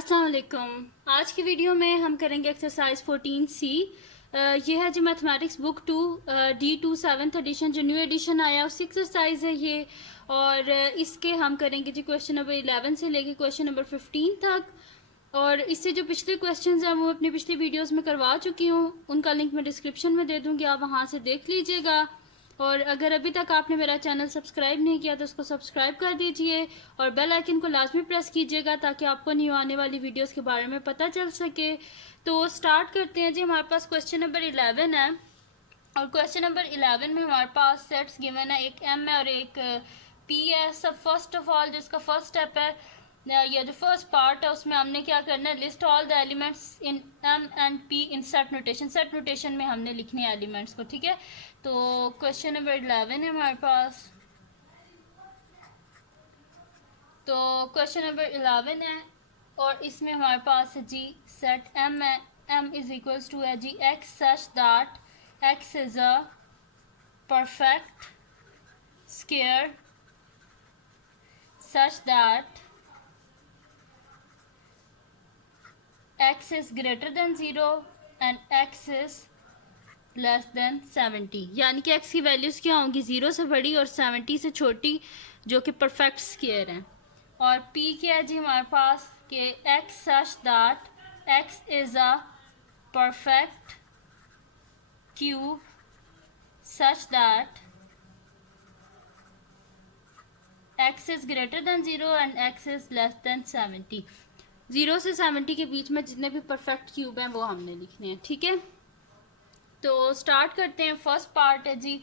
अस्सलाम वालेकुम। आज की वीडियो में हम करेंगे एक्सरसाइज 14C। ये है जो mathematics book 2 D2 7th edition जो न्यू एडिशन आया उसकी एक्सरसाइज है ये। और इसके हम करेंगे जी क्वेश्चन नंबर 11 से लेके क्वेश्चन नंबर 15 तक। और इससे जो पिछले क्वेश्चंस हैं वो अपनी पिछली वीडियोस में करवा चुकी हूँ, उनका लिंक मैं डिस्क्रिप्शन में दे दूँगी, आप वहाँ से देख लीजिएगा। और अगर अभी तक आपने मेरा चैनल सब्सक्राइब नहीं किया तो उसको सब्सक्राइब कर दीजिए और बेल आइकन को लाजमी प्रेस कीजिएगा ताकि आपको न्यू आने वाली वीडियोस के बारे में पता चल सके। तो स्टार्ट करते हैं जी। हमारे पास क्वेश्चन नंबर 11 है और क्वेश्चन नंबर 11 में हमारे पास सेट्स गिवन है, एक एम है और एक पी है। सब फर्स्ट ऑफ ऑल जिसका फर्स्ट स्टेप है या जो फर्स्ट पार्ट है उसमें हमने क्या करना है, list all the elements in M and P in set notation. Set notation में हमने लिखने हैं एलिमेंट्स को, ठीक है। तो क्वेश्चन नंबर 11 है हमारे पास। तो क्वेश्चन नंबर 11 है और इसमें हमारे पास है जी सेट एम है। एम इज इक्वल्स टू है जी x such that x is a perfect square such that x is greater than 0 and x is less than 70। यानी कि x की वैल्यूज़ क्या होंगी, 0 से बड़ी और 70 से छोटी, जो कि परफेक्ट स्क्वायर हैं। और p क्या है जी हमारे पास कि x such that x is a perfect cube such that x is greater than 0 and x is less than 70। 0 से 70 के बीच में जितने भी परफेक्ट क्यूब हैं वो हमने लिखने हैं, ठीक है। तो स्टार्ट करते हैं। फर्स्ट पार्ट है जी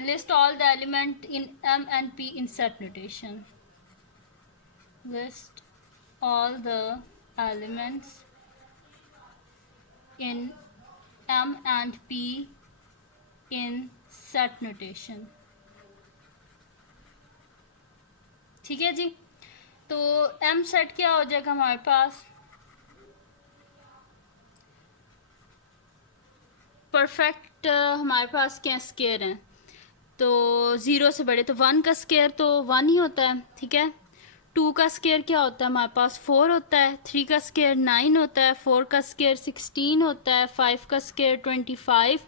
list all the element in M and P in set notation. List all the elements in M and P in set notation, ठीक है जी। तो एम सेट क्या हो जाएगा हमारे पास, परफेक्ट हमारे पास क्या स्क्वायर है। तो 0 से बड़े तो 1 का स्क्वायर तो 1 ही होता है, ठीक है। 2 का स्क्वायर क्या होता है हमारे पास 4 होता है। 3 का स्क्वायर 9 होता है। 4 का स्क्वायर 16 होता है। 5 का स्क्वायर 25।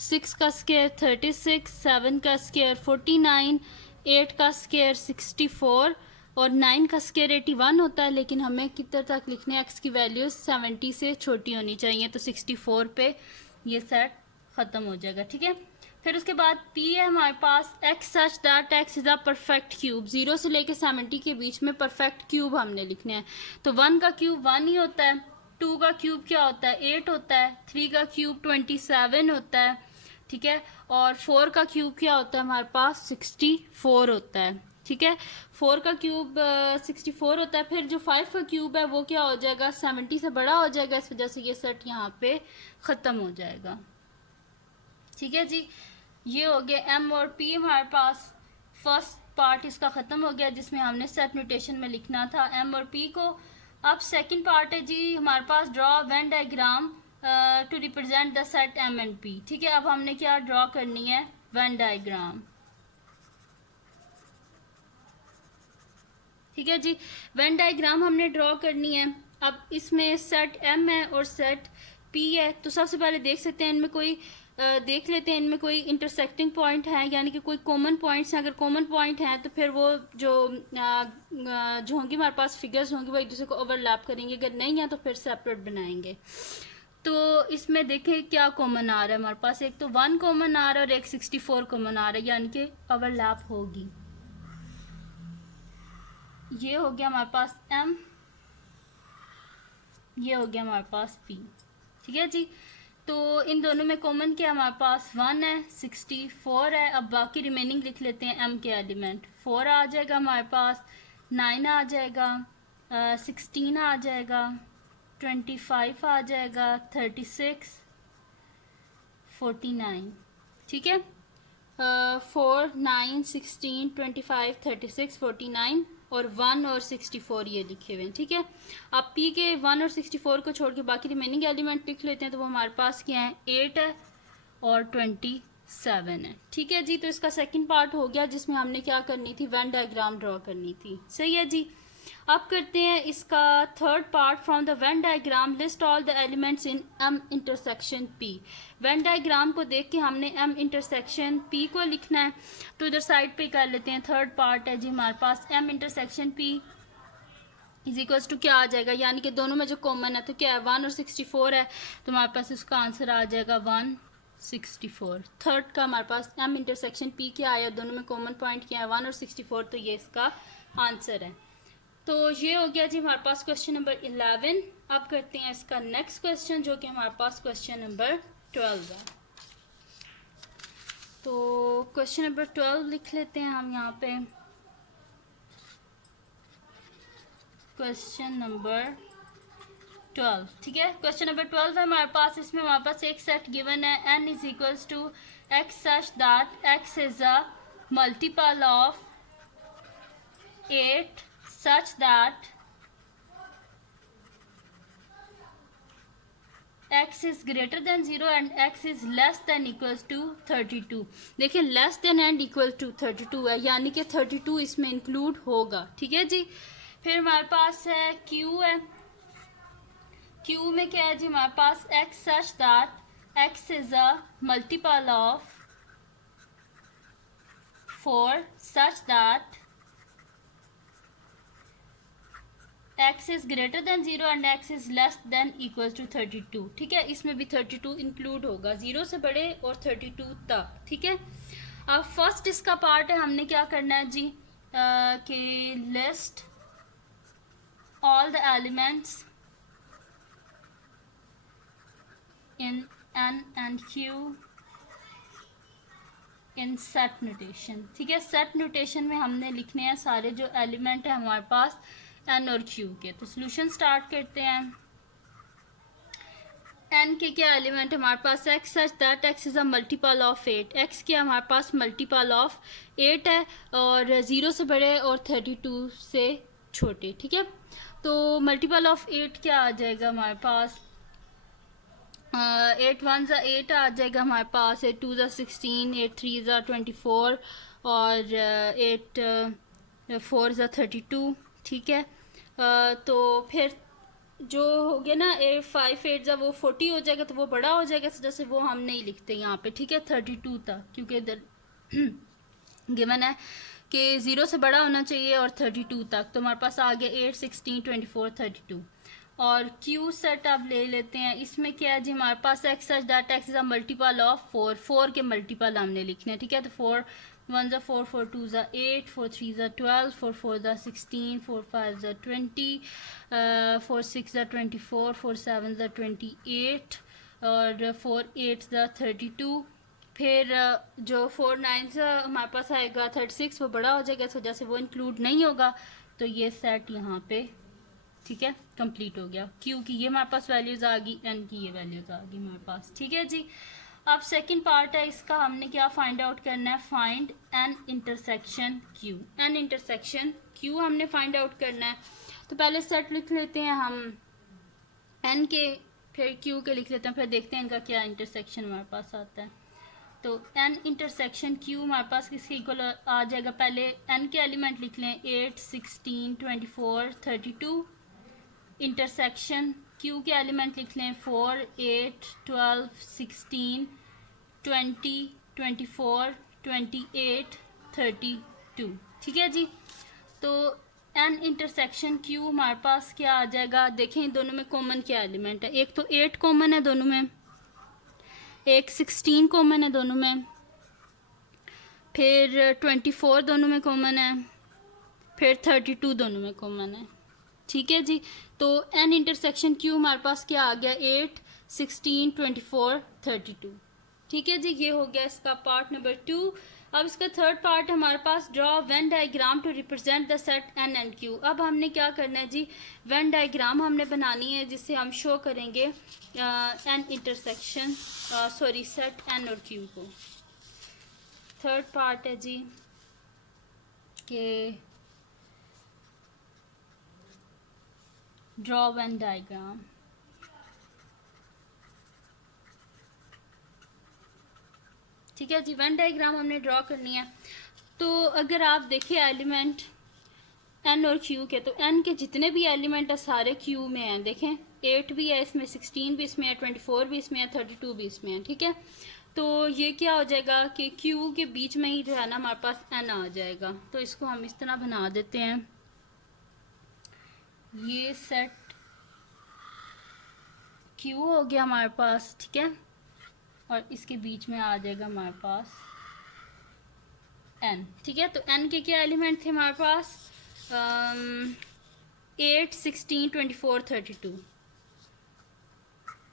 6 का स्क्वायर 36। 7 का स्क्वायर 49। 8 का स्क्वायर 64 और 9 का स्क्वायर 81 होता है। लेकिन हमें कितने तक लिखने एक्स की वैल्यूज 70 से छोटी होनी चाहिए, तो 64 पे ये सेट ख़त्म हो जाएगा, ठीक है। फिर उसके बाद P है हमारे पास x such that x is a perfect cube. 0 से लेके 70 के बीच में परफेक्ट क्यूब हमने लिखने हैं। तो 1 का क्यूब 1 ही होता है। 2 का क्यूब क्या होता है 8 होता है। 3 का क्यूब 27 होता है, ठीक है। और 4 का क्यूब क्या होता है हमारे पास 64 होता है, ठीक है। 4 का क्यूब 64 होता है। फिर जो 5 का क्यूब है वो क्या हो जाएगा 70 से बड़ा हो जाएगा, इस वजह से ये सेट यहाँ पे ख़त्म हो जाएगा, ठीक है जी। ये हो गया एम और पी हमारे पास। फर्स्ट पार्ट इसका ख़त्म हो गया जिसमें हमने सेट नोटेशन में लिखना था एम और पी को। अब सेकंड पार्ट है जी हमारे पास draw Venn diagram to represent the set M and P, ठीक है। अब हमने क्या ड्रॉ करनी है, वेन डायग्राम, ठीक है जी। वेन डायग्राम हमने ड्रॉ करनी है। अब इसमें सेट एम है और सेट पी है। तो सबसे पहले देख सकते हैं इनमें कोई देख लेते हैं इनमें कोई इंटरसेक्टिंग पॉइंट है, यानी कि कोई कॉमन पॉइंट्स हैं। अगर कॉमन पॉइंट हैं तो फिर वो जो होंगी हमारे पास फिगर्स होंगी वो एक दूसरे को ओवरलैप करेंगे। अगर नहीं है तो फिर सेपरेट बनाएंगे। तो इसमें देखें क्या कॉमन आ रहा है हमारे पास, एक तो 1 कॉमन आ रहा है और एक 64 कॉमन आ रहा है, यानी कि ओवरलैप होगी। ये हो गया हमारे पास M, ये हो गया हमारे पास P, ठीक है जी। तो इन दोनों में कॉमन क्या हमारे पास 1 है, 64 है। अब बाकी रिमेनिंग लिख लेते हैं M के एलिमेंट। 4 आ जाएगा हमारे पास, 9 आ जाएगा, 16 आ जाएगा, 25 आ जाएगा, 36, 49, ठीक है। 4, 9, 16, 25, 36, 49 और 1 और 64 ये लिखे हुए हैं, ठीक है। अब P के 1 और 64 को छोड़ के बाकी रिमेनिंग एलिमेंट लिख लेते हैं। तो वो हमारे पास क्या है 8 है और 27 है, ठीक है जी। तो इसका सेकंड पार्ट हो गया जिसमें हमने क्या करनी थी, वेन डायग्राम ड्रॉ करनी थी, सही है जी। अब करते हैं इसका third part. From the Venn diagram list all the elements in M intersection P. Venn diagram को देख के हमने एम इंटरसेक्शन पी को लिखना है, तो इधर साइड पे कर लेते हैं। थर्ड पार्ट है जी हमारे पास M intersection P is equals to क्या आ जाएगा, यानी कि दोनों में जो कॉमन है तो क्या है 1 और 64 है, तो हमारे पास इसका आंसर आ जाएगा 164। थर्ड का हमारे पास एम इंटरसेक्शन पी क्या आया, दोनों में कॉमन पॉइंट क्या है 1 और 64, तो ये इसका आंसर है। तो ये हो गया जी हमारे पास क्वेश्चन नंबर 11। अब करते हैं इसका नेक्स्ट क्वेश्चन जो कि हमारे पास क्वेश्चन नंबर 12 है। तो क्वेश्चन नंबर 12 लिख लेते हैं हम यहाँ पे। क्वेश्चन नंबर 12, ठीक है। क्वेश्चन नंबर 12 है हमारे पास। इसमें हमारे पास एक सेट गिवन है, n is equals to x such that x is a multiple of 8 such that x is greater than 0 and x is less than equals to 32। देखिए less than and equal to 32 है, यानी कि 32 इसमें include होगा, ठीक है जी। फिर हमारे पास है q है। q में क्या है जी हमारे पास x such that x is a multiple of 4 such that x is greater than 0 and x is less than equals to 32, ठीक है। इसमें भी 32 इंक्लूड होगा, 0 से बड़े और 32 तक, ठीक है। अब फर्स्ट इसका पार्ट है, हमने क्या करना है जी कि list all the elements in n and q in set notation, ठीक है। सेट नोटेशन में हमने लिखने हैं सारे जो एलिमेंट है हमारे पास n और q के। तो सोल्यूशन स्टार्ट करते हैं। n के क्या एलिमेंट है हमारे पास x such that x is a multiple of 8। x क्या हमारे पास मल्टीपल ऑफ 8 है और 0 से बड़े और 32 से छोटे, ठीक है। तो मल्टीपल ऑफ 8 क्या आ जाएगा हमारे पास, 8 1 ज़ा 8 आ जाएगा हमारे पास, 8 2 ज़ा 16, 8 3 ज़ा 24 और 8 4 ज़ा 32, ठीक है। तो फिर जो हो गया ना 5 8 ज़ा वो 40 हो जाएगा, तो वो बड़ा हो जाएगा, तो जैसे वो हम नहीं लिखते यहाँ पे, ठीक है 32 तक, क्योंकि इधर गिवन है कि 0 से बड़ा होना चाहिए और 32 तक। तो हमारे पास आ गया 8 16 24 32। और Q सेट अब ले लेते हैं। इसमें क्या है जी हमारे पास x such that x is a multiple of 4। 4 के मल्टीपल हमने लिखने हैं, ठीक है। तो 4 1 ज़ा 4 4 2 ज़ा 8 4 3 ज़ा 12 4 4 ज़ा 16 4 5 ज़ा 20 4 6 ज़ा 24 4 7 ज़ा 28 और 4 8 ज़ा 32। फिर जो 4 9 ज़ा हमारे पास आएगा 36, वो बड़ा हो जाएगा, इस वजह से वो इंक्लूड नहीं होगा। तो ये सेट यहाँ पे, ठीक है, कंप्लीट हो गया। क्यू की ये हमारे पास वैल्यूज़ आ गई, एन की ये वैल्यूज़ आ गई हमारे पास, ठीक है जी। अब सेकंड पार्ट है इसका, हमने क्या फाइंड आउट करना है, find N intersection Q. N intersection Q हमने फाइंड आउट करना है। तो पहले सेट लिख लेते हैं हम एन के, फिर क्यू के लिख लेते हैं, फिर देखते हैं इनका क्या इंटरसेक्शन हमारे पास आता है। तो एन इंटरसेक्शन क्यू हमारे पास किसके इक्वल आ जाएगा, पहले एन के एलिमेंट लिख लें 8 16 24 32। इंटरसेक्शन क्यू के एलिमेंट लिख लें 4 8 12 16 20 24 28 32, ठीक है जी। तो एन इंटरसेक्शन क्यू हमारे पास क्या आ जाएगा, देखें दोनों में कॉमन क्या एलिमेंट है। एक तो 8 कॉमन है दोनों में, एक 16 कॉमन है दोनों में, फिर 24 दोनों में कॉमन है, फिर 32 दोनों में कॉमन है, ठीक है जी। तो एन इंटरसेक्शन क्यू हमारे पास क्या आ गया 8 16 24 32, ठीक है जी। ये हो गया इसका पार्ट नंबर 2। अब इसका थर्ड पार्ट हमारे पास draw Venn diagram to represent the set N and Q. अब हमने क्या करना है जी, वेन डायग्राम हमने बनानी है जिससे हम शो करेंगे N intersection sorry set N और क्यू को। थर्ड पार्ट है जी कि ड्रॉ वेन डायग्राम, ठीक है जी। वेन डायग्राम हमने ड्रॉ करनी है। तो अगर आप देखिए एलिमेंट एन और क्यू के, तो एन के जितने भी एलिमेंट है सारे क्यू में हैं। देखें 8 भी है इसमें, 16 भी इसमें है, 24 भी इसमें है, 32 भी इसमें है। ठीक है, तो ये क्या हो जाएगा कि क्यू के बीच में ही जो है ना हमारे पास एन आ जाएगा। तो इसको हम इस तरह बना देते हैं, ये सेट क्यू हो गया हमारे पास। ठीक है, और इसके बीच में आ जाएगा हमारे पास एन। ठीक है, तो एन के क्या एलिमेंट थे हमारे पास, 8, 16, 24, 32।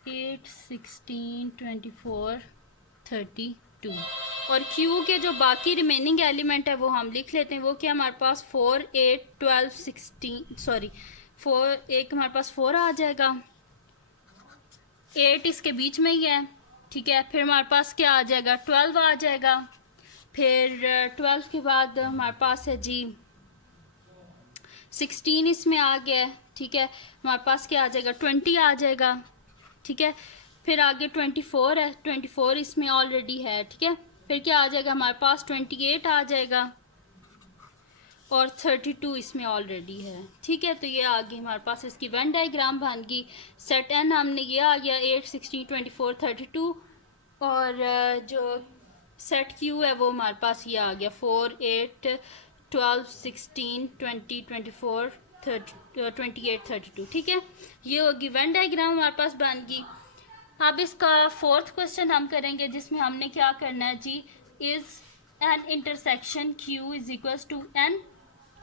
8, 16, 24, 32। और क्यू के जो बाकी रिमेनिंग एलिमेंट है वो हम लिख लेते हैं। वो क्या हमारे पास 4, 8, 12, 16, सॉरी 4, एक हमारे पास 4 आ जाएगा, 8 इसके बीच में ही है। ठीक है, फिर हमारे पास क्या आ जाएगा, 12 आ जाएगा। फिर 12 के बाद हमारे पास है जी 16 इसमें आ गया है। ठीक है, हमारे पास क्या आ जाएगा, 20 आ जाएगा। ठीक है, फिर आगे 24 है, 24 इसमें ऑलरेडी है। ठीक है, फिर क्या आ जाएगा हमारे पास, 28 आ जाएगा, और 32 इसमें ऑलरेडी है। ठीक है, तो ये आ गई हमारे पास इसकी वेन डायग्राम बन गई। सेट एन हमने ये आ गया 8, 16, 24, 32, और जो सेट क्यू है वो हमारे पास ये आ गया 4, 8, 12, 16, 20, 24, 28, 32। ठीक है, ये होगी वेन डायग्राम हमारे पास बन गई। अब इसका फोर्थ क्वेश्चन हम करेंगे, जिसमें हमने क्या करना है जी, is N intersection Q is equals to N,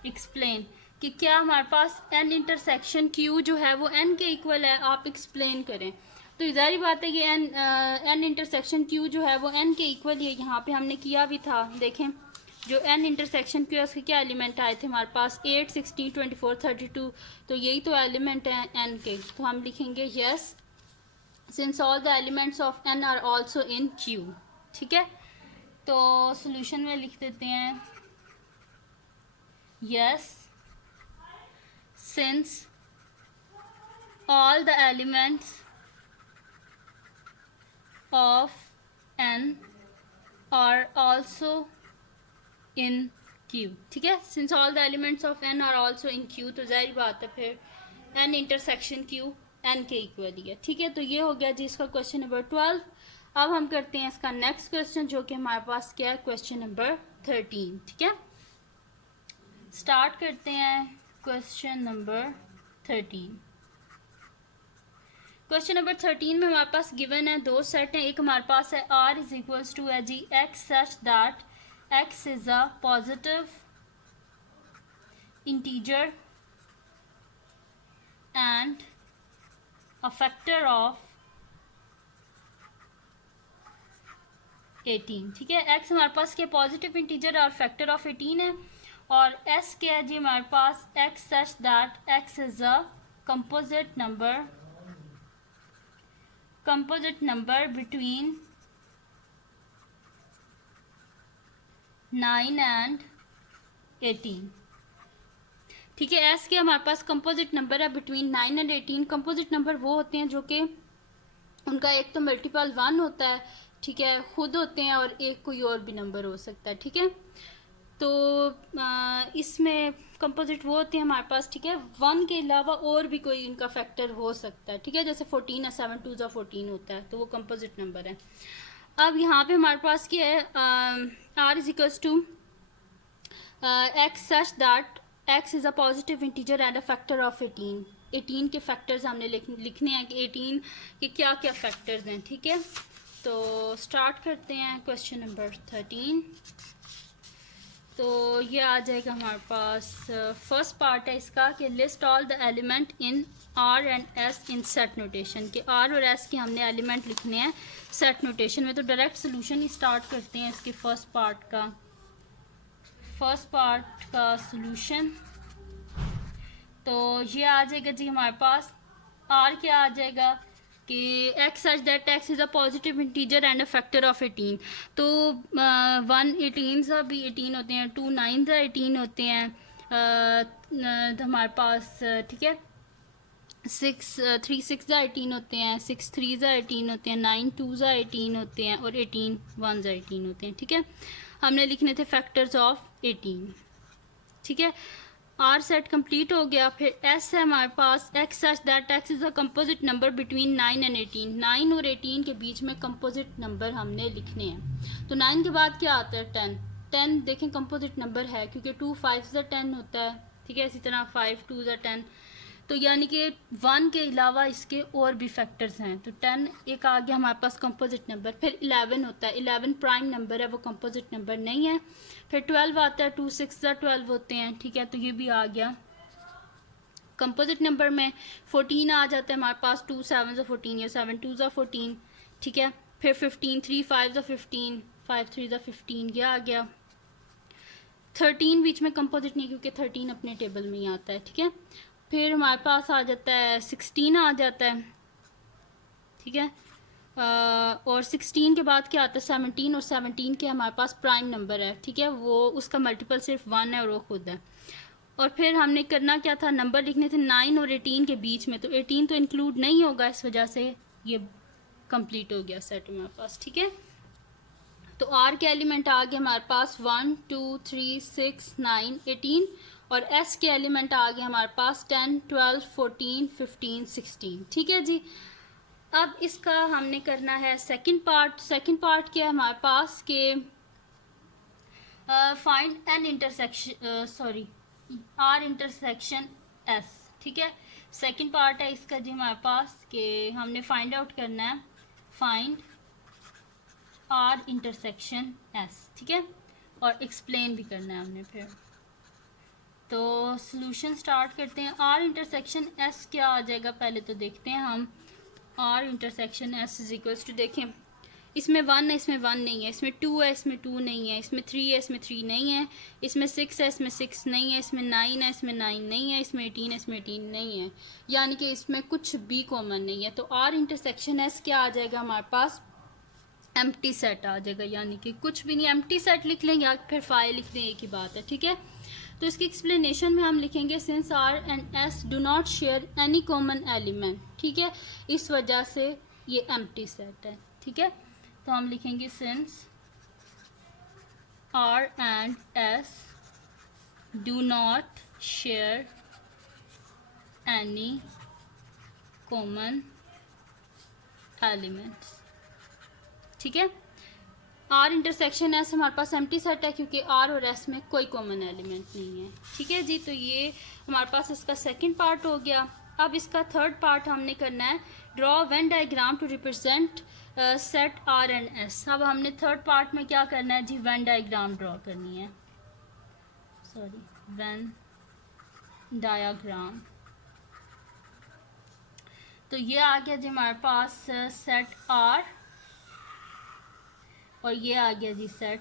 explain, कि क्या हमारे पास एन इंटरसेक्शन क्यू जो है वो एन के इक्वल है, आप एक्सप्लेन करें। तो जारी बात है कि एन इंटरसेक्शन क्यू जो है वो एन के इक्वल है। यहाँ पे हमने किया भी था, देखें जो एन इंटरसेक्शन क्यू है उसके क्या एलिमेंट आए थे हमारे पास, 8, 16, 24, 32, तो यही तो एलिमेंट हैं एन के। तो हम लिखेंगे yes since all the elements of N are also in Q. ठीक है, तो सोल्यूशन में लिख देते हैं yes since all the elements of n are also in q। ठीक है, since all the elements of n are also in q, तो जाहिर बात है फिर n इंटरसेक्शन q n के इक्वल ही है। ठीक है, तो ये हो गया जी इसका क्वेश्चन नंबर 12। अब हम करते हैं इसका नेक्स्ट क्वेश्चन, जो कि हमारे पास क्या है, क्वेश्चन नंबर 13। ठीक है, स्टार्ट करते हैं क्वेश्चन नंबर 13। क्वेश्चन नंबर 13 में हमारे पास गिवन है दो सेट हैं। एक हमारे पास है r इज इक्वल्स टू है जी x such that x is a positive integer and a factor of 18। ठीक है, x हमारे पास क्या पॉजिटिव इंटीजर और फैक्टर ऑफ 18 है, और s क्या है जी हमारे पास x such that x is a composite number between 9 and 18। ठीक है, s क्या हमारे पास कंपोजिट नंबर है बिटवीन 9 एंड 18। कंपोजिट नंबर वो होते हैं जो कि उनका एक तो मल्टीपल 1 होता है, ठीक है, खुद होते हैं, और एक कोई और भी नंबर हो सकता है। ठीक है, तो इसमें कंपोजिट वो होते हैं हमारे पास, ठीक है, 1 के अलावा और भी कोई इनका फैक्टर हो सकता है। ठीक है, जैसे 14 है, 7 2 14 होता है, तो वो कंपोजिट नंबर है। अब यहाँ पे हमारे पास क्या है, r is equals to x such that x is a positive integer and a factor of 18। 18 के फैक्टर्स हमने लिखने हैं कि 18 के क्या क्या फैक्टर्स हैं। ठीक है, तो स्टार्ट करते हैं क्वेश्चन नंबर 13। तो ये आ जाएगा हमारे पास, फर्स्ट पार्ट है इसका कि list all the element in r and s in set notation, कि r और s के हमने एलिमेंट लिखने हैं सेट नोटेशन में। तो डायरेक्ट सोल्यूशन ही स्टार्ट करते हैं इसके फर्स्ट पार्ट का सोल्यूशन। तो ये आ जाएगा जी हमारे पास, r क्या आ जाएगा कि x such that x is a positive integer and a factor of 18। तो 1 18 सा भी 18 होते हैं, 2 9 सा 18 होते हैं, तो हमारे पास ठीक है 6 3 6 सा 18 होते हैं, 6 3 सा 18 होते हैं, 9 2 सा 18 होते हैं, और 18 1 सा 18 होते हैं। ठीक है, हमने लिखने थे फैक्टर्स ऑफ 18। ठीक है, आर सेट कंप्लीट हो गया। फिर एस है हमारे पास, x such that x is a composite number between 9 and 18। 9 और 18 के बीच में कंपोजिट नंबर हमने लिखने हैं। तो 9 के बाद क्या आता है? 10। 10 देखें कंपोजिट नंबर है क्योंकि 2 5 ज़ा 10 होता है, ठीक है। इसी तरह 5 2 ज़ा 10, तो यानी कि 1 के अलावा इसके और भी फैक्टर्स हैं। तो 10 एक आ गया हमारे पास कंपोजिट नंबर। फिर 11 होता है, 11 प्राइम नंबर है, वो कंपोजिट नंबर नहीं है। फिर 12 आता है, 2 6 ज़ा 12 होते हैं, ठीक है, तो ये भी आ गया कंपोजिट नंबर में। 14 आ जाता है हमारे पास, 2 7 ज़ा 14 या 7 2 ज़ा 14, ठीक है। फिर 15 3 5 ज़ा 15, 5 3 ज़ा 15, ये आ गया। 13 बीच में कंपोजिट नहीं क्योंकि 13 अपने टेबल में ही आता है, ठीक है। फिर हमारे पास आ जाता है 16 आ जाता है, ठीक है। और 16 के बाद क्या आता है? 17। और 17 के हमारे पास प्राइम नंबर है, ठीक है, वो उसका मल्टीपल सिर्फ 1 है और वो खुद है। और फिर हमने करना क्या था? नंबर लिखने थे 9 और 18 के बीच में, तो 18 तो इंक्लूड नहीं होगा, इस वजह से ये कंप्लीट हो गया सेट हमारे पास, ठीक है। तो आर के एलिमेंट आ गए हमारे पास 1 2 3 6 9 18, और एस के एलिमेंट आ गए हमारे पास 10 12 14 15 16, ठीक है जी। अब इसका हमने करना है सेकंड पार्ट। सेकंड पार्ट क्या है हमारे पास के find N intersection, sorry, R intersection S, ठीक है। सेकंड पार्ट है इसका जी हमारे पास कि हमने फाइंड आउट करना है फाइंड आर इंटरसेक्शन एस, ठीक है, और एक्सप्लेन भी करना है हमने। फिर तो सॉल्यूशन स्टार्ट करते हैं। आर इंटरसेक्शन एस क्या आ जाएगा पहले तो देखते हैं हम। R intersection S is equals to, देखें इसमें 1 है, इसमें 1 नहीं है, इसमें 2 है, इसमें 2 नहीं है, इसमें 3 है, इसमें 3 नहीं है, इसमें 6 है, इसमें 6 नहीं है, इसमें 9 है, इसमें 9 नहीं है, इसमें 18 है, इसमें 18 नहीं है, यानी कि इसमें कुछ भी कॉमन नहीं है। तो आर इंटरसेक्शन एस क्या आ जाएगा हमारे पास? एम्प्टी सेट आ जाएगा, यानी कि कुछ भी नहीं। एम्प्टी सेट लिख लें या फिर फाइल लिख दें, एक ही बात है, ठीक है। तो इसकी एक्सप्लेनेशन में हम लिखेंगे since R and S do not share any common element, ठीक है, इस वजह से ये एम्प्टी सेट है, ठीक है। तो हम लिखेंगे since R and S do not share any common elements, ठीक है। आर इंटरसेक्शन एस हमारे पास एम्प्टी सेट है क्योंकि आर और एस में कोई कॉमन एलिमेंट नहीं है, ठीक है जी। तो ये हमारे पास इसका सेकंड पार्ट हो गया। अब इसका थर्ड पार्ट हमने करना है draw Venn diagram to represent set R and S. अब हमने थर्ड पार्ट में क्या करना है जी? वेन डायग्राम ड्रॉ करनी है, सॉरी, वेन डायग्राम। तो ये आ गया जी हमारे पास सेट आर, और ये आ गया जी सेट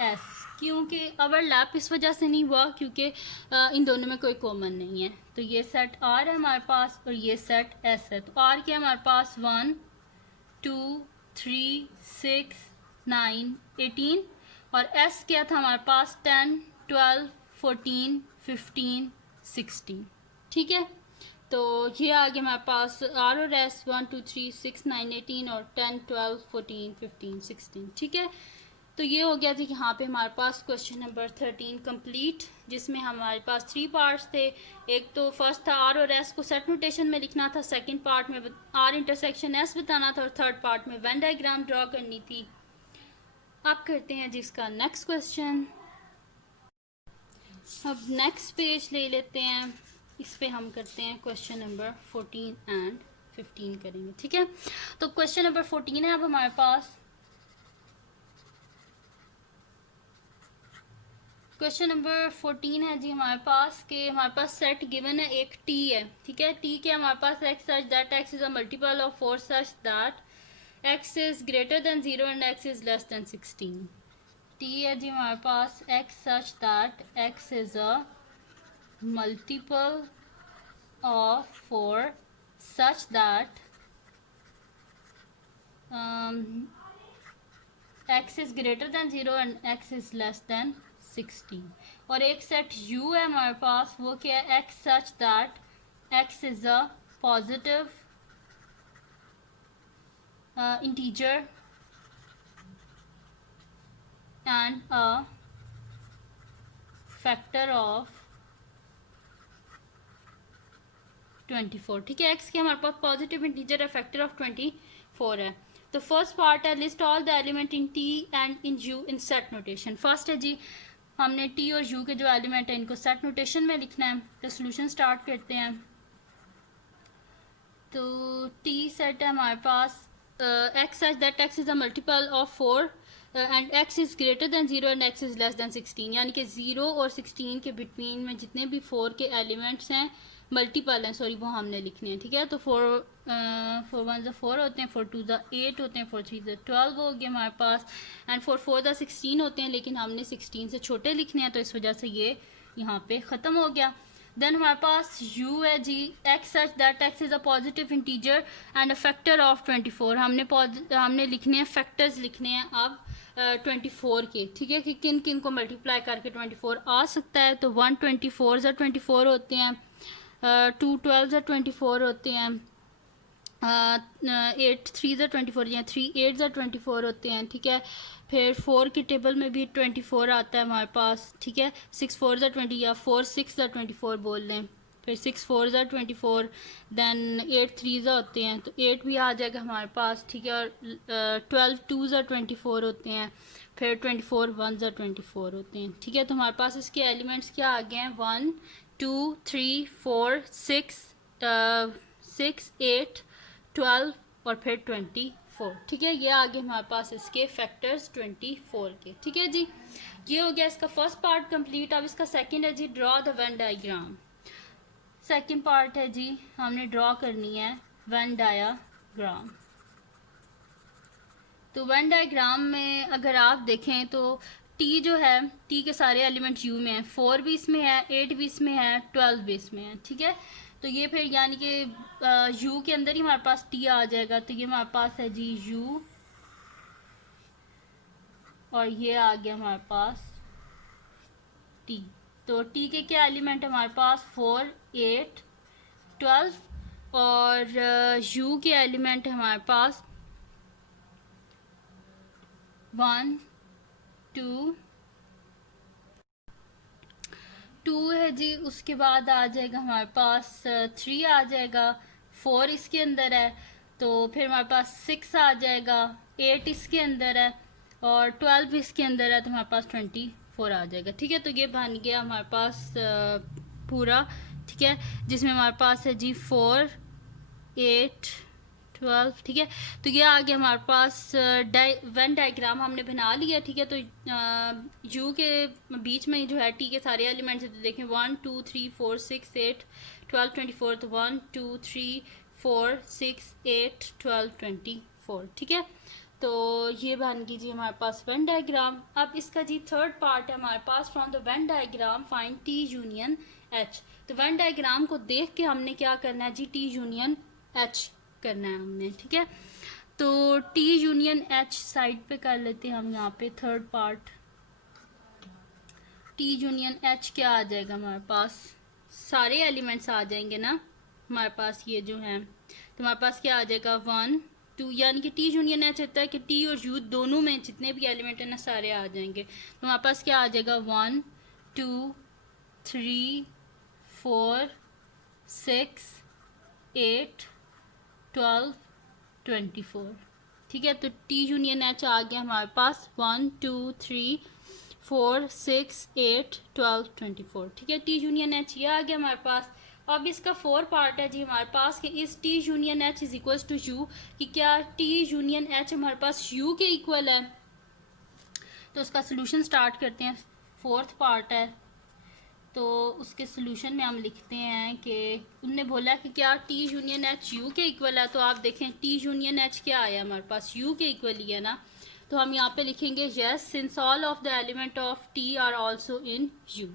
एस। क्योंकि ओवरलैप इस वजह से नहीं हुआ क्योंकि इन दोनों में कोई कॉमन नहीं है। तो ये सेट आर है हमारे पास और ये सेट एस है। तो आर क्या हमारे पास 1 2 3 6 9 18, और एस क्या था हमारे पास 10 12 14 15 16, ठीक है। तो ये आ गया हमारे पास आर और एस 1 2 3 6 9 18 और 10 12 14 15 16, ठीक है। तो ये हो गया जी कि यहाँ पे हमारे पास क्वेश्चन नंबर 13 कंप्लीट, जिसमें हमारे पास 3 पार्ट्स थे। एक तो फर्स्ट था आर और एस को सेट नोटेशन में लिखना था, सेकंड पार्ट में आर इंटरसेक्शन एस बताना था, और थर्ड पार्ट में वेन डायग्राम ड्रॉ करनी थी। अब करते हैं जी इसका नेक्स्ट क्वेश्चन। अब नेक्स्ट पेज ले लेते हैं, इस पे हम करते हैं क्वेश्चन नंबर 14 एंड 15 करेंगे, ठीक है। तो क्वेश्चन नंबर 14 है अब हमारे पास। क्वेश्चन नंबर 14 है जी हमारे पास कि हमारे पास सेट गिवन है, एक टी है, ठीक है। टी के हमारे पास x such that x is a multiple of 4 such that x is greater than 0 and x is less than 16। T है जी हमारे पास x such that x is a multiple of 4 such that x is greater than 0 and x is less than 16। और एक set u है हमारे पास, वो क्या है? x such that x is a positive integer and a factor of 24, ठीक है। x के हमारे पास पॉजिटिव इंटीजर है, फैक्टर ऑफ 24 है। तो फर्स्ट पार्ट है list all the element in t and in u in set notation. First है जी, हमने t और u के जो एलिमेंट है इनको सेट नोटेशन में लिखना है। तो सोल्यूशन स्टार्ट करते हैं। तो t सेट है हमारे पास x such that x is a multiple of 4 and x is greater than 0 and x is less than 16, यानी कि 0 और 16 के बिटवीन में जितने भी 4 के एलिमेंट्स हैं, मल्टीपल हैं सॉरी, वो हमने लिखने हैं, ठीक है। तो 4 1 4 होते हैं, 4 2 8 होते हैं, 4 3 12 हो गए हमारे पास, एंड 4 4 16 होते हैं, लेकिन हमने 16 से छोटे लिखने हैं, तो इस वजह से ये यहाँ पे ख़त्म हो गया। देन हमारे पास u है जी, x such that x is a positive integer and a factor of 24। हमने लिखने हैं, फैक्टर्स लिखने हैं अब 24 के, ठीक है, कि किन किन को मल्टीप्लाई करके 24 आ सकता है। तो 1 24 ज़ा 24 होते हैं, 2 12 ज़ा 24 होते हैं, 8 3 ज़ा 24 या 3 8 ज़ा 24 होते हैं, ठीक है। फिर 4 की टेबल में भी 24 आता है हमारे पास, ठीक है। 6 4 ज़ा 20 या 4 6 ज़ा 24 बोल लें। फिर 6 4 ज़ा 24, दैन 8 3 ज़ा होते हैं, तो 8 भी आ जाएगा हमारे पास, ठीक है। और 12 2 ज़ा 24 होते हैं, फिर 24 1 ज़ा 24 होते हैं, ठीक है। तो हमारे पास इसके एलिमेंट्स क्या आ गए हैं, 1 2 3 4 6 6 8 12 और फिर 24, ठीक है। ये आगे हमारे पास इसके फैक्टर्स 24 के, ठीक है जी। ये हो गया इसका फर्स्ट पार्ट कंप्लीट। अब इसका सेकंड है जी, draw the Venn diagram. Second part है जी, हमने ड्रॉ करनी है वेन डायग्राम। तो वेन डायग्राम में अगर आप देखें तो टी जो है, टी के सारे एलिमेंट यू में है, 4 भी इसमें है, 8 भी इसमें है, 12 भी इसमें है, ठीक है। तो ये फिर यानी कि यू के अंदर ही हमारे पास टी आ जाएगा। तो ये हमारे पास है जी यू, और ये आ गया हमारे पास टी। तो टी के क्या एलिमेंट है हमारे पास, 4 8 12, और यू के एलिमेंट है हमारे पास 1 2 2 है जी। उसके बाद आ जाएगा हमारे पास 3 आ जाएगा, 4 इसके अंदर है, तो फिर हमारे पास 6 आ जाएगा, 8 इसके अंदर है, और 12 इसके अंदर है, तो हमारे पास 24 आ जाएगा, ठीक है। तो ये बन गया हमारे पास पूरा, ठीक है, जिसमें हमारे पास है जी 4 8 12, ठीक है। तो ये आ गया हमारे पास वेन डायग्राम हमने बना लिया, ठीक है। तो यू के बीच में जो है टी के सारे एलिमेंट्स हैं, तो देखें 1 2 3 4 6 8 12 24, तो 1 2 3 4 6 8 12 24, ठीक है। तो ये बन गई जी हमारे पास वेन डायग्राम। अब इसका जी थर्ड पार्ट है हमारे पास, from the Venn diagram find T union H. तो वेन डायग्राम को देख के हमने क्या करना है जी, टी यूनियन एच करना है हमने, ठीक है। तो टी यूनियन एच साइड पे कर लेते हैं हम यहाँ पे third part. T union H क्या आ जाएगा हमारे पास, सारे एलिमेंट्स आ जाएंगे ना हमारे पास, ये जो हैं, तो हमारे पास क्या आ जाएगा 1 2, यानी कि टी यूनियन एच होता है कि टी और यू दोनों में जितने भी एलिमेंट है ना सारे आ जाएंगे। तो हमारे पास क्या आ जाएगा 1 2 3 4 6 8 12 24, ठीक है। तो टी यूनियन एच आ गया हमारे पास 1 2 3 4 6 8 12 24, ठीक है। टी यूनियन एच ये आ गया हमारे पास। अब इसका 4 पार्ट है जी हमारे पास कि इस T union H is equal to U, कि क्या टी यूनियन एच हमारे पास यू के इक्वल है। तो उसका सोल्यूशन स्टार्ट करते हैं। फोर्थ पार्ट है, तो उसके सोल्यूशन में हम लिखते हैं कि उनने बोला कि क्या टी यूनियन एच यू के इक्वल है। तो आप देखें टी यूनियन एच क्या आया हमारे पास, यू के इक्वल ही है ना। तो हम यहाँ पे लिखेंगे yes since all of the element of T R also in you.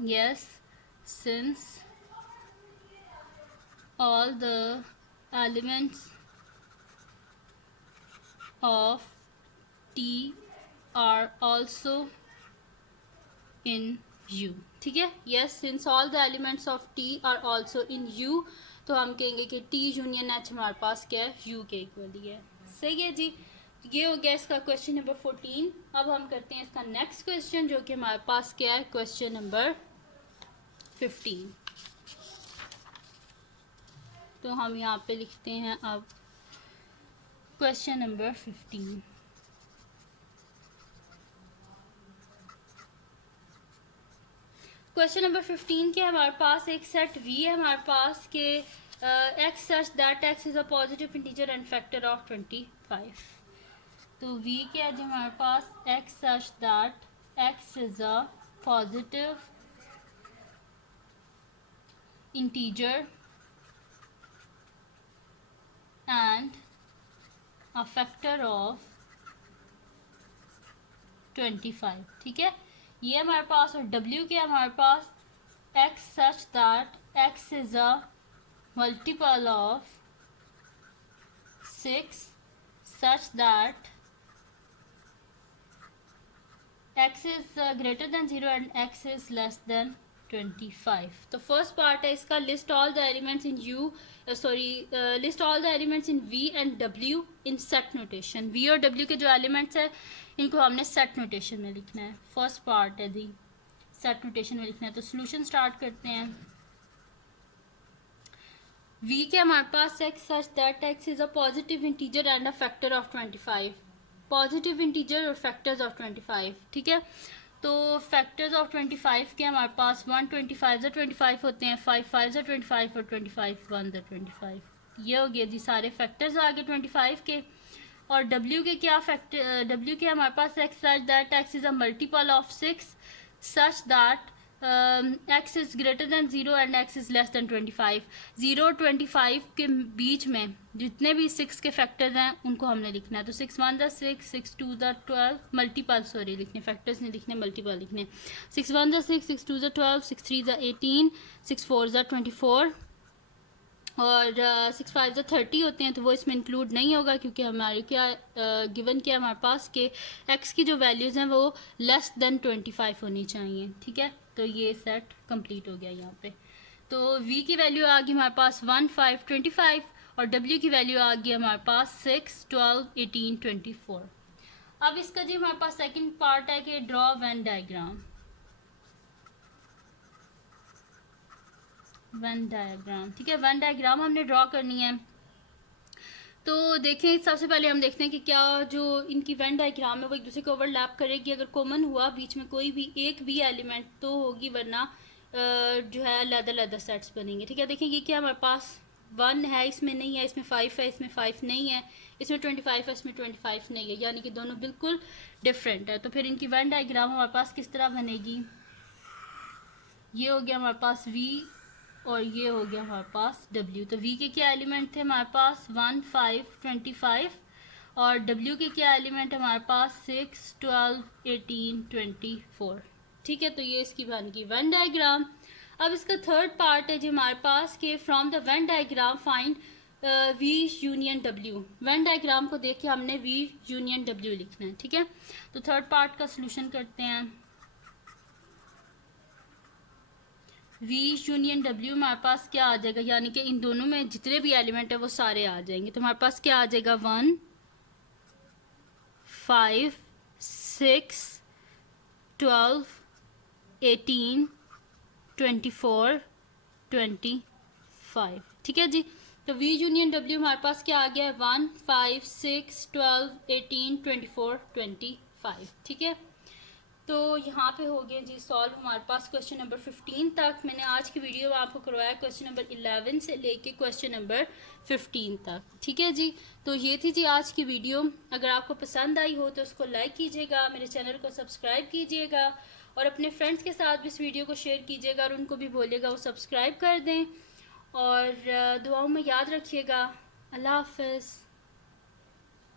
Yes since all the elements of T R also in you, ठीक है। Yes since all the elements of T R also in you, तो हम कहेंगे कि T union H हमारे पास क्या है, you के इक्वल ही है। सही है जी। ये हो गया इसका क्वेश्चन नंबर 14। अब हम करते हैं इसका नेक्स्ट क्वेश्चन, जो कि हमारे पास क्या है, क्वेश्चन नंबर 15। तो हम यहाँ पे लिखते हैं अब क्वेश्चन नंबर 15। क्वेश्चन नंबर 15 के हमारे पास एक सेट V है हमारे पास के x such that x is a positive integer and factor of 25। तो V क्या है जी हमारे पास x such that x is a positive integer and a factor of 25। ठीक है, ये हमारे पास। और W क्या है हमारे पास x such that x is a multiple of 6 such that x is greater than 0 and x is less than 25। तो first part है इसका, list all the elements in U list all the elements in V and W in set notation. V और W के जो elements है इनको हमने set notation में लिखना है। फर्स्ट पार्ट है दी सेट नोटेशन में लिखना है। तो सोल्यूशन स्टार्ट करते हैं। V के हमारे पास x such that x is a positive integer and a factor of 25। Positive integer और फैक्टर्स ऑफ 25। ठीक है, तो फैक्टर्स ऑफ 25 के हमारे पास 1 25 ज़ा 25 होते हैं, 5 5 ज़ा 25 और 25 1 ज़ा 25। ये हो गया जी सारे फैक्टर्स आगे 25 के। और W के क्या फैक्टर, W के हमारे पास x such that x is a multiple of 6 such that x is greater than 0 and x is less than 25। 0 और 25 के बीच में जितने भी 6 के फैक्टर्स हैं उनको हमने लिखना है। तो 6 1 ज़ा 6, 6 2 ज़ा 12, मल्टीपल सॉरी लिखने, फैक्टर्स नहीं लिखने, मल्टीपल लिखने। 6 1 ज़ा 6, 6 2 ज़ा 12, 6 3 ज़ा 18, 6 4 ज़ा 24 और 6 5 ज़ा 30 होते हैं। तो वो इसमें इंक्लूड नहीं होगा क्योंकि हमारे क्या गिवन क्या हमारे पास के x की जो वैल्यूज़ हैं वो लेस देन 25 होनी चाहिए। ठीक है, तो ये सेट कंप्लीट हो गया यहाँ पे। तो v की वैल्यू आ गई हमारे पास 1 5 25 और w की वैल्यू आ गई हमारे पास 6 12 18 24। अब इसका जी हमारे पास सेकंड पार्ट है कि draw Venn diagram. When diagram, ठीक है, वेन डायग्राम हमने ड्रॉ करनी है। तो देखें सबसे पहले हम देखते हैं कि क्या जो इनकी वेन डायग्राम है वो एक दूसरे को ओवरलैप करेगी। अगर कॉमन हुआ बीच में कोई भी एक भी एलिमेंट तो होगी, वरना जो है अलग-अलग सेट्स बनेंगे। ठीक है, देखेंगे क्या हमारे पास 1 है, इसमें नहीं है, इसमें 5 है, इसमें 5 नहीं है, इसमें 25 है, इसमें 25 नहीं है, यानी कि दोनों बिल्कुल डिफरेंट है। तो फिर इनकी वेन डायग्राम हमारे पास किस तरह बनेगी, ये हो गया हमारे पास V और ये हो गया हमारे पास W। तो V के क्या एलिमेंट थे हमारे पास 1 5 25 और W के क्या एलिमेंट है हमारे पास 6 12 18 24। ठीक है, तो ये इसकी बन गई वेन डायग्राम। अब इसका थर्ड पार्ट है जो हमारे पास के from the Venn diagram find V union W। When diagram को देख के हमने V यूनियन W लिखना है। ठीक है, तो थर्ड पार्ट का सोल्यूशन करते हैं। V यूनियन W हमारे पास क्या आ जाएगा, यानी कि इन दोनों में जितने भी एलिमेंट है वो सारे आ जाएंगे। तो हमारे पास क्या आ जाएगा 1 5 6 12 18 24 25। ठीक है जी, तो V यूनियन W हमारे पास क्या आ गया है 1 5 6 12 18 24 25। ठीक है, तो यहाँ पे हो गया जी सॉल्व हमारे पास क्वेश्चन नंबर 15 तक। मैंने आज की वीडियो में आपको करवाया क्वेश्चन नंबर 11 से लेके क्वेश्चन नंबर 15 तक। ठीक है जी, तो ये थी जी आज की वीडियो। अगर आपको पसंद आई हो तो उसको लाइक कीजिएगा, मेरे चैनल को सब्सक्राइब कीजिएगा और अपने फ्रेंड्स के साथ भी इस वीडियो को शेयर कीजिएगा और उनको भी बोलिएगा वो सब्सक्राइब कर दें। और दुआओं में याद रखिएगा। अल्लाह हाफ़िज़।